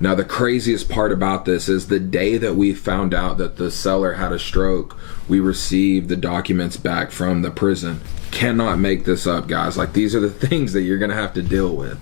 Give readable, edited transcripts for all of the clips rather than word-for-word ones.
Now, the craziest part about this is the day that we found out that the seller had a stroke, we received the documents back from the prison. Cannot make this up, guys. Like, these are the things that you're gonna have to deal with.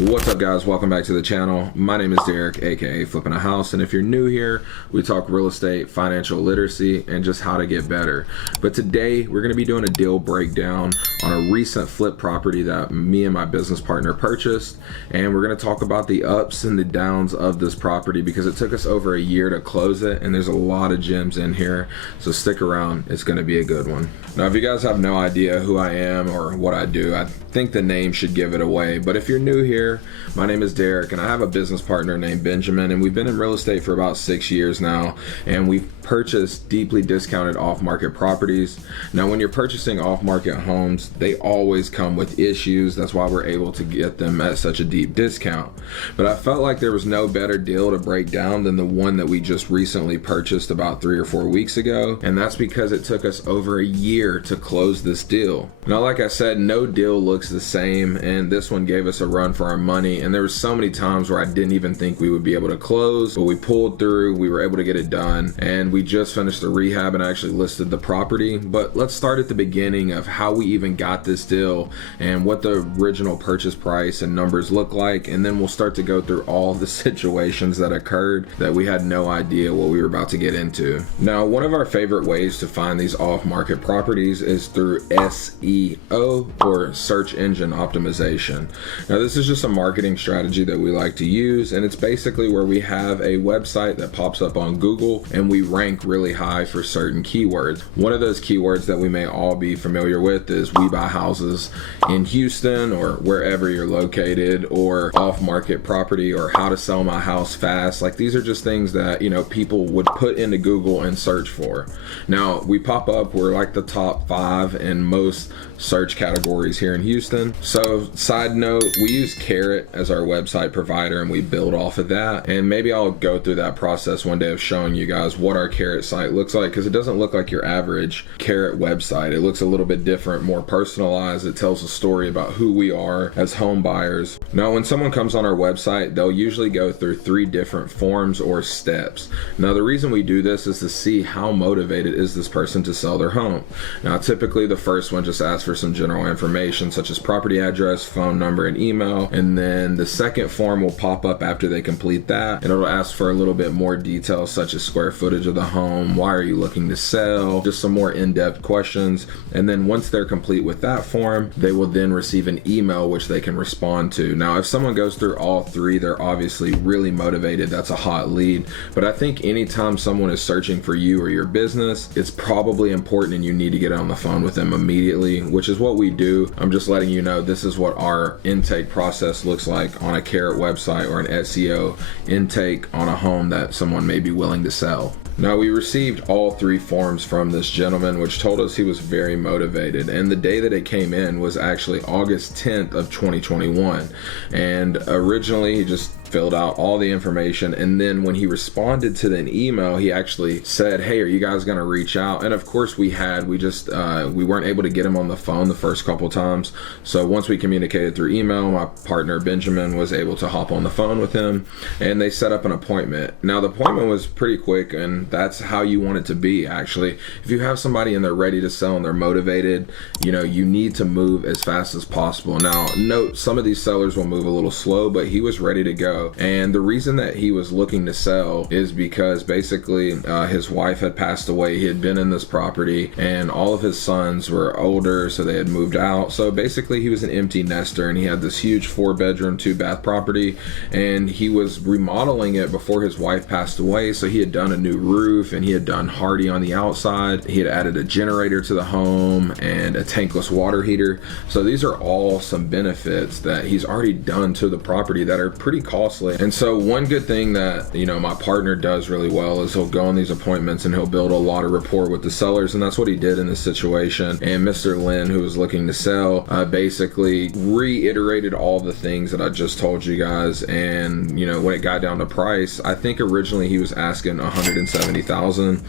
What's up, guys? Welcome back to the channel. My name is Derek, aka Flippingahouse, and if you're new here, we talk real estate, financial literacy, and just how to get better. But today we're going to be doing a deal breakdown on a recent flip property that me and my business partner purchased, and we're going to talk about the ups and the downs of this property because it took us over a year to close it, and there's a lot of gems in here, so stick around. It's going to be a good one. Now, if you guys have no idea who I am or what I do, I think the name should give it away, but if you're new here, my name is Derek, and I have a business partner named Benjamin, and we've been in real estate for about 6 years now, and we've purchased deeply discounted off-market properties. Now, when you're purchasing off-market homes, they always come with issues. That's why we're able to get them at such a deep discount. But I felt like there was no better deal to break down than the one that we just recently purchased about 3 or 4 weeks ago, and that's because it took us over a year to close this deal. Now, like I said, no deal looks the same, and this one gave us a run for our money, and there were so many times where I didn't even think we would be able to close, but we pulled through, we were able to get it done, and we just finished the rehab and actually listed the property. But let's start at the beginning of how we even got this deal and what the original purchase price and numbers look like, and then we'll start to go through all the situations that occurred that we had no idea what we were about to get into. Now, one of our favorite ways to find these off-market properties is through SEO, or search engine optimization. Now, this is just a marketing strategy that we like to use, and it's basically where we have a website that pops up on Google and we rank really high for certain keywords. One of those keywords that we may all be familiar with is we buy houses in Houston or wherever you're located, or off-market property, or how to sell my house fast. Like, these are just things that, you know, people would put into Google and search for. Now, we pop up, we're like the top 5 in most search categories here in Houston. So, side note, we use Carrot as our website provider and we build off of that, and maybe I'll go through that process one day of showing you guys what our Carrot site looks like, because it doesn't look like your average Carrot website. It looks a little bit different, more personalized. It tells a story about who we are as home buyers. Now, when someone comes on our website, they'll usually go through 3 different forms or steps. Now, the reason we do this is to see how motivated is this person to sell their home. Now, typically the first one just asks for some general information such as property address, phone number, and email, and then the second form will pop up after they complete that, and it'll ask for a little bit more details such as square footage of the home, why are you looking to sell, just some more in-depth questions. And then once they're complete with that form, they will then receive an email which they can respond to. Now, if someone goes through all 3, they're obviously really motivated. That's a hot lead. But I think anytime someone is searching for you or your business, it's probably important and you need to get on the phone with them immediately, which is what we do. I'm just letting you know this is what our intake process looks like on a Carrot website or an SEO intake on a home that someone may be willing to sell. Now, we received all 3 forms from this gentleman, which told us he was very motivated, and the day that it came in was actually August 10th of 2021, and originally he just filled out all the information, and then when he responded to an email, he actually said, hey, are you guys gonna reach out? And of course we weren't able to get him on the phone the first couple times, so once we communicated through email, my partner Benjamin was able to hop on the phone with him, and they set up an appointment. Now, the appointment was pretty quick, and that's how you want it to be, actually. If you have somebody and they're ready to sell and they're motivated, you know, you need to move as fast as possible. Now, note, some of these sellers will move a little slow, but he was ready to go. And the reason that he was looking to sell is because basically his wife had passed away. He had been in this property and all of his sons were older, so they had moved out. So basically he was an empty nester, and he had this huge 4-bedroom, 2-bath property, and he was remodeling it before his wife passed away. So he had done a new roof, and he had done hardy on the outside. He had added a generator to the home and a tankless water heater. So these are all some benefits that he's already done to the property that are pretty costly costly. And so one good thing that, you know, my partner does really well is he'll go on these appointments and he'll build a lot of rapport with the sellers, and that's what he did in this situation. And Mr. Lynn, who was looking to sell, basically reiterated all the things that I just told you guys. And, you know, when it got down to price, I think originally he was asking $170,000,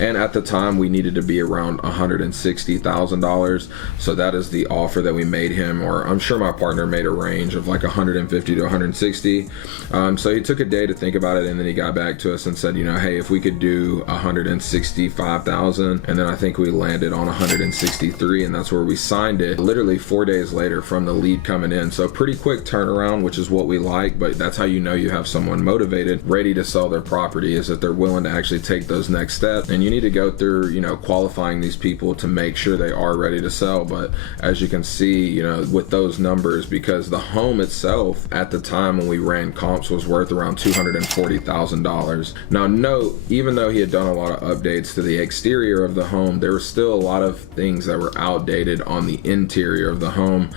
and at the time we needed to be around $160,000. So that is the offer that we made him, or I'm sure my partner made a range of like 150 to 160. So he took a day to think about it, and then he got back to us and said, you know, hey, if we could do 165,000, and then I think we landed on 163, and that's where we signed it literally 4 days later from the lead coming in. So pretty quick turnaround, which is what we like, but that's how you know you have someone motivated, ready to sell their property, is that they're willing to actually take those next steps. And you need to go through, you know, qualifying these people to make sure they are ready to sell. But as you can see, you know, with those numbers, because the home itself at the time when we ran comps was worth around $240,000. Now note, even though he had done a lot of updates to the exterior of the home, there were still a lot of things that were outdated on the interior of the home,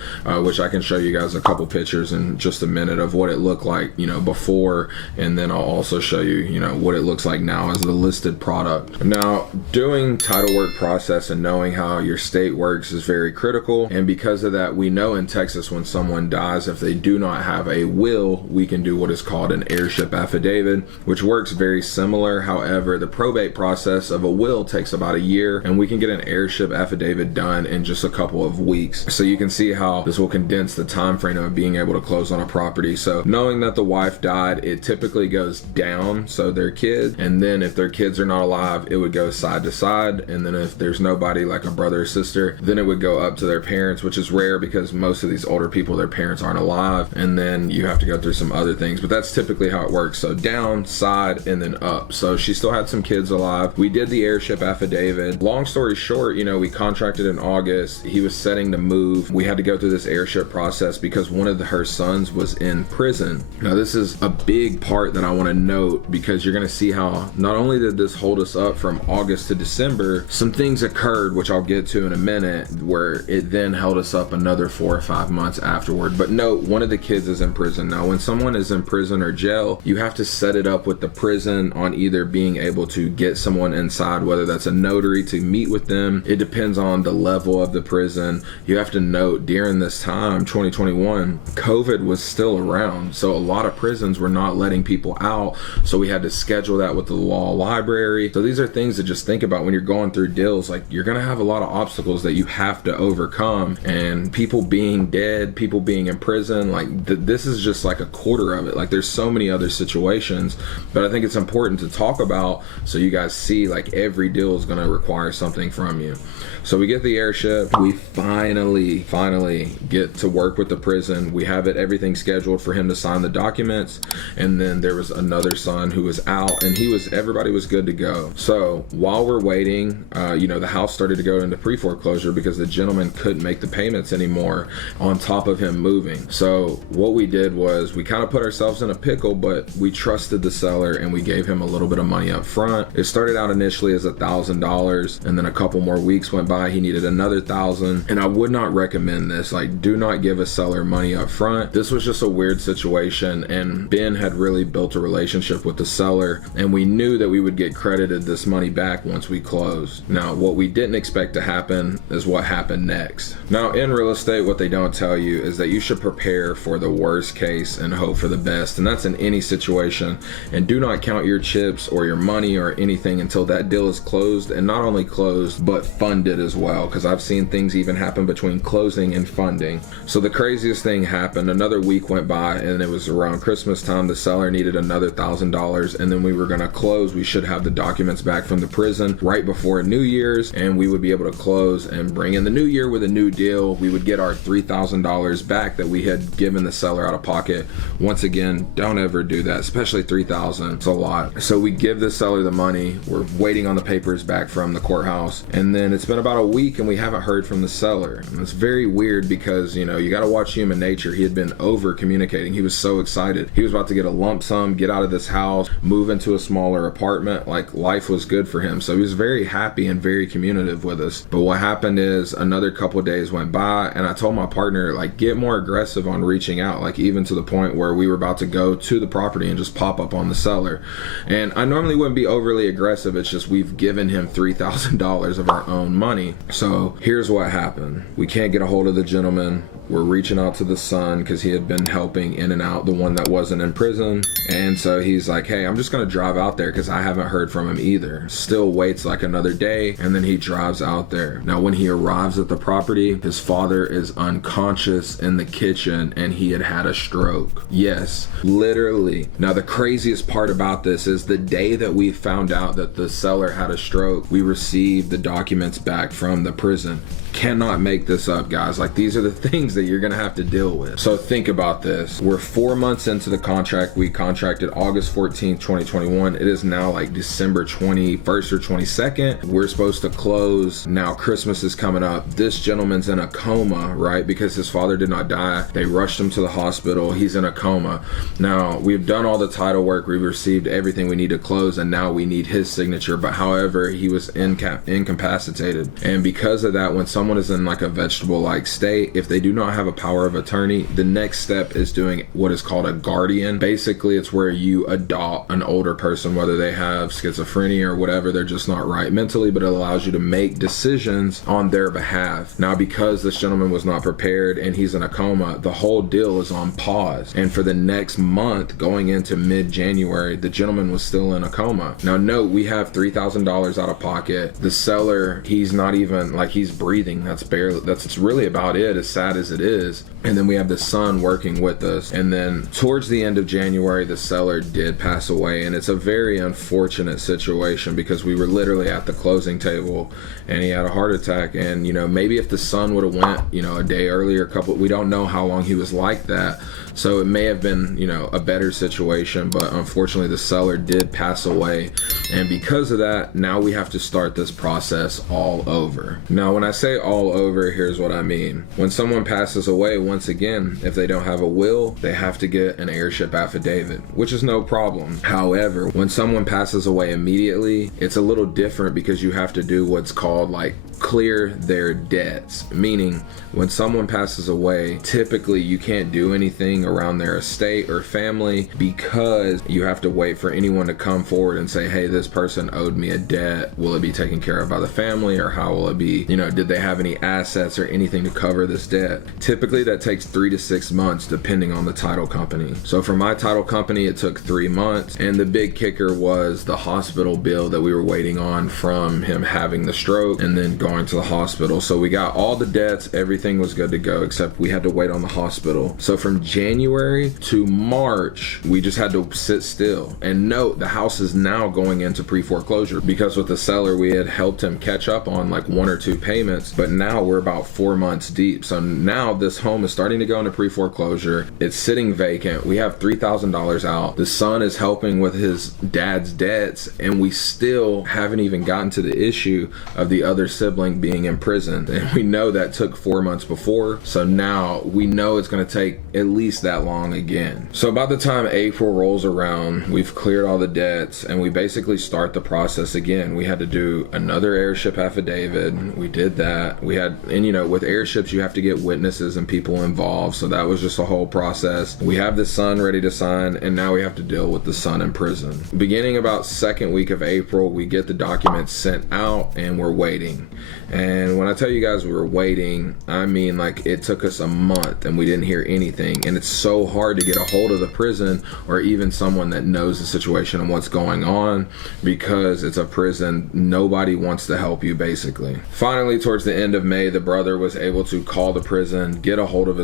which I can show you guys a couple pictures in just a minute of what it looked like, you know, before, and then I'll also show you, you know, what it looks like now as the listed product. Now, doing title work process and knowing how your state works is very critical, and because of that, we know in Texas when someone dies, if they do not have a will, we can do what is called an heirship affidavit, which works very similar. However, the probate process of a will takes about a year, and we can get an heirship affidavit done in just a couple of weeks. So you can see how this will condense the time frame of being able to close on a property. So knowing that the wife died, it typically goes down, so their kids, and then if their kids are not alive, it would go side to side, and then if there's nobody like a brother or sister, then it would go up to their parents, which is rare because most of these older people, their parents aren't alive, and then you have to go through some other things, but that's typically how it works. So down, side, and then up. So she still had some kids alive. We did the heirship affidavit. Long story short, you know, we contracted in August. He was setting to move. We had to go through this heirship process because one of her sons was in prison. Now this is a big part that I want to note, because you're going to see how not only did this hold us up from August to December, some things occurred, which I'll get to in a minute, where it then held us up another 4 or 5 months afterward. But note, one of the kids is in prison. Now when someone is in prison or jail, you have to set it up with the prison on either being able to get someone inside, whether that's a notary to meet with them. It depends on the level of the prison. You have to note, during this time, 2021, COVID was still around, so a lot of prisons were not letting people out, so we had to schedule that with the law library. So these are things to just think about when you're going through deals. Like, you're gonna have a lot of obstacles that you have to overcome, and people being dead, people being in prison, like this is just like a quarter of it. Like, there's so many other situations, but I think it's important to talk about so you guys see, like, every deal is gonna require something from you. So we get the heirship. We finally get to work with the prison. We have everything scheduled for him to sign the documents, and then there was another son who was out, and everybody was good to go. So while we're waiting, you know, the house started to go into pre-foreclosure because the gentleman couldn't make the payments anymore, on top of him moving. So what we did was we kind of put ourselves in a pickle, but we trusted the seller and we gave him a little bit of money up front. It started out initially as $1,000, and then a couple more weeks went by, he needed another $1,000. And I would not recommend this. Like, do not give a seller money up front. This was just a weird situation, and Ben had really built a relationship with the seller, and we knew that we would get credited this money back once we closed. Now, what we didn't expect to happen is what happened next. Now, in real estate, what they don't tell you is that you should prepare for the worst case and hope for the best, and that's in any situation. And do not count your chips or your money or anything until that deal is closed, and not only closed, but funded as well, because I've seen things even happen between closing and funding. So the craziest thing happened. Another week went by, and it was around Christmas time. The seller needed another $1,000, and then we were going to close. We should have the documents back from the prison right before New Year's, and we would be able to close and bring in the new year with a new deal. We would get our $3,000 back that we had given the seller out of pocket. Once again, don't ever do that, especially $3,000. It's a lot. So we give the seller the money. We're waiting on the papers back from the courthouse, and then it's been about a week and we haven't heard from the seller. And it's very weird because, you know, you got to watch human nature. He had been over communicating. He was so excited. He was about to get a lump sum, get out of this house, move into a smaller apartment. Like, life was good for him. So he was very happy and very communicative with us. But what happened is another couple of days went by, and I told my partner, like, get more aggressive on reaching out. Like, even to the point where we were about to go to the property and just pop up on the seller. And I normally wouldn't be overly aggressive. It's just we've given him $3,000 of our own money. So here's what happened. We can't get a hold of the gentleman. We're reaching out to the son because he had been helping in and out, the one that wasn't in prison. And so he's like, hey, I'm just going to drive out there because I haven't heard from him either. Still waits like another day, and then he drives out there. Now, when he arrives at the property, his father is unconscious in the kitchen and he had had a stroke. Yes, literally. Now, the craziest part about this is the day that we found out that the seller had a stroke, we received the documents back from the prison. Cannot make this up, guys. Like, these are the things that you're gonna have to deal with. So think about this. We're 4 months into the contract. We contracted August 14th, 2021. It is now like December 21st or 22nd. We're supposed to close. Now Christmas is coming up. This gentleman's in a coma, right? Because his father did not die. They rushed him to the hospital. He's in a coma. Now, we've done all the title work. We've received everything we need to close, and now we need his signature. But however, he was incapacitated. And because of that, when someone is in like a vegetable-like state, if they do not have a power of attorney, the next step is doing what is called a guardian. Basically, it's where you adopt an older person, whether they have schizophrenia or whatever, they're just not right mentally, but it allows you to make decisions on their behalf. Now, because this gentleman was not prepared and he's in a coma, the whole deal is on pause. And for the next month, going into mid-January, the gentleman was still in a coma. Now, note, we have $3,000 out of pocket. The seller, he's not even, like, he's breathing. That's really about it, as sad as it is. And then we have the son working with us. And then towards the end of January, the seller did pass away. And it's a very unfortunate situation because we were literally at the closing table and he had a heart attack. And, you know, maybe if the son would have went, you know, a day earlier, we don't know how long he was like that. So it may have been, you know, a better situation, but unfortunately the seller did pass away. And because of that, now we have to start this process all over. Now, when I say all over, here's what I mean. When someone passes away, once again, if they don't have a will, they have to get an heirship affidavit, which is no problem. However, when someone passes away immediately, it's a little different because you have to do what's called like clear their debts. Meaning, when someone passes away, typically you can't do anything around their estate or family because you have to wait for anyone to come forward and say, hey, this person owed me a debt. Will it be taken care of by the family, or how will it be, you know, did they have any assets or anything to cover this debt? Typically that takes 3 to 6 months depending on the title company. So for my title company, it took 3 months, and the big kicker was the hospital bill that we were waiting on from him having the stroke and then going to the hospital. So we got all the debts, everything was good to go, except we had to wait on the hospital. So from January to March, we just had to sit still. And note, the house is now going into pre-foreclosure because with the seller, we had helped him catch up on like 1 or 2 payments, but now we're about 4 months deep. So now this home is starting to go into pre-foreclosure. It's sitting vacant. We have $3,000 out. The son is helping with his dad's debts, and we still haven't even gotten to the issue of the other sibling being imprisoned. And we know that took 4 months before. So now we know it's going to take at least that long again. So by the time April rolls around, we've cleared all the debts and we basically start the process again. We had to do another heirship affidavit. We did that. And you know, with heirships, you have to get witnesses and people involved. So that was just a whole process. We have the son ready to sign, and now we have to deal with the son in prison. Beginning about second week of April, we get the documents sent out and we're waiting. And when I tell you guys we were waiting, I mean like it took us a month and we didn't hear anything. And it's so hard to get a hold of the prison or even someone that knows the situation and what's going on because it's a prison. Nobody wants to help you, basically. Finally, towards the end of May, the brother was able to call the prison, get a hold of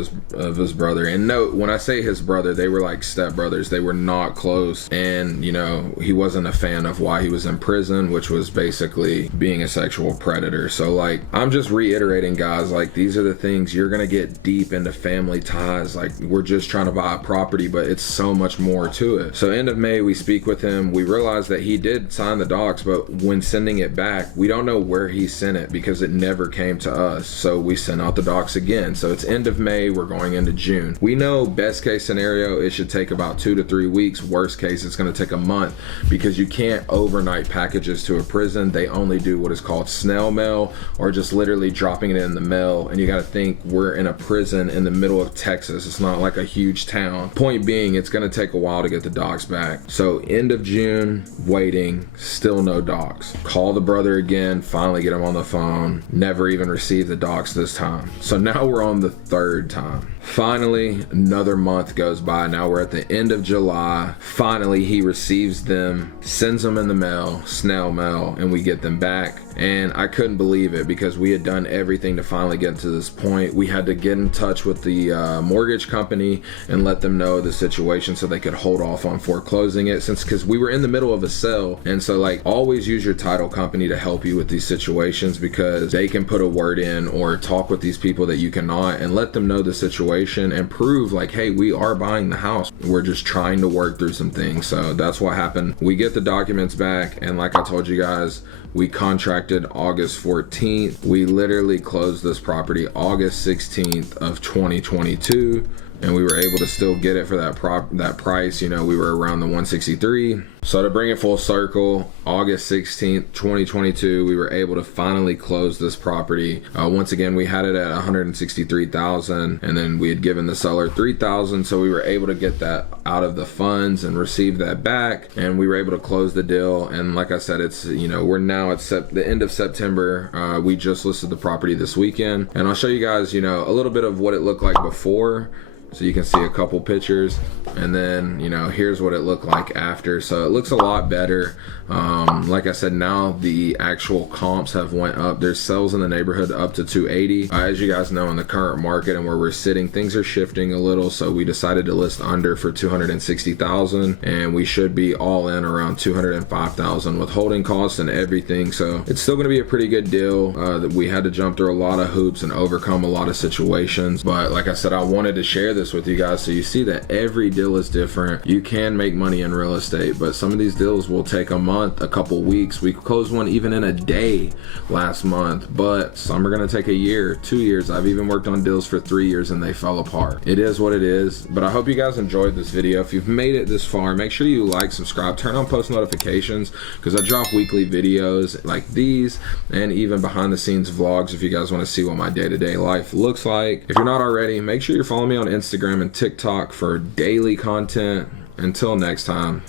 his brother. And note, when I say his brother, they were like stepbrothers. They were not close. And, you know, he wasn't a fan of why he was in prison, which was basically being a sexual predator. So like, I'm just reiterating, guys, like these are the things you're gonna get deep into family ties. Like, we're just trying to buy a property, but it's so much more to it. So end of May, we speak with him. We realize that he did sign the docs, but when sending it back, we don't know where he sent it because it never came to us. So we sent out the docs again. So it's end of May, we're going into June. We know best case scenario, it should take about 2 to 3 weeks. Worst case, it's gonna take a month because you can't overnight packages to a prison. They only do what is called snail mail, mail or just literally dropping it in the mail. And you got to think, we're in a prison in the middle of Texas. It's not like a huge town. Point being, it's going to take a while to get the docs back. So end of June, waiting, still no docs. Call the brother again, finally get him on the phone. Never even received the docs this time. So now we're on the third time. Finally, another month goes by. Now we're at the end of July. Finally, he receives them, sends them in the mail, snail mail, and we get them back. And I couldn't believe it because we had done everything to finally get to this point. We had to get in touch with the mortgage company and let them know the situation so they could hold off on foreclosing it, because we were in the middle of a sale. And so like, always use your title company to help you with these situations, because they can put a word in or talk with these people that you cannot, and let them know the situation and prove like, hey, we are buying the house. We're just trying to work through some things. So that's what happened. We get the documents back, and like I told you guys, we contracted August 14th. We literally closed this property August 16th of 2022. And we were able to still get it for that price. You know, we were around the 163. So to bring it full circle, August 16th, 2022, we were able to finally close this property. Once again, we had it at 163,000, and then we had given the seller 3,000. So we were able to get that out of the funds and receive that back, and we were able to close the deal. And like I said, it's, you know, we're now at the end of September. We just listed the property this weekend, and I'll show you guys, you know, a little bit of what it looked like before. So you can see a couple pictures, and then, you know, here's what it looked like after. So it looks a lot better. Like I said, now the actual comps have went up. There's sales in the neighborhood up to 280. As you guys know, in the current market and where we're sitting, things are shifting a little. So we decided to list under for 260,000, and we should be all in around 205,000 with holding costs and everything. So it's still going to be a pretty good deal. That we had to jump through a lot of hoops and overcome a lot of situations. But like I said, I wanted to share this with you guys so you see that every deal is different. You can make money in real estate, but some of these deals will take a month, a couple weeks. We closed one even in a day last month, but some are going to take a year, 2 years. I've even worked on deals for 3 years and they fell apart. It is what it is. But I hope you guys enjoyed this video. If you've made it this far, make sure you like, subscribe, turn on post notifications, because I drop weekly videos like these and even behind the scenes vlogs if you guys want to see what my day-to-day life looks like. If you're not already, make sure you're following me on Instagram and TikTok for daily content. Until next time,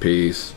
peace.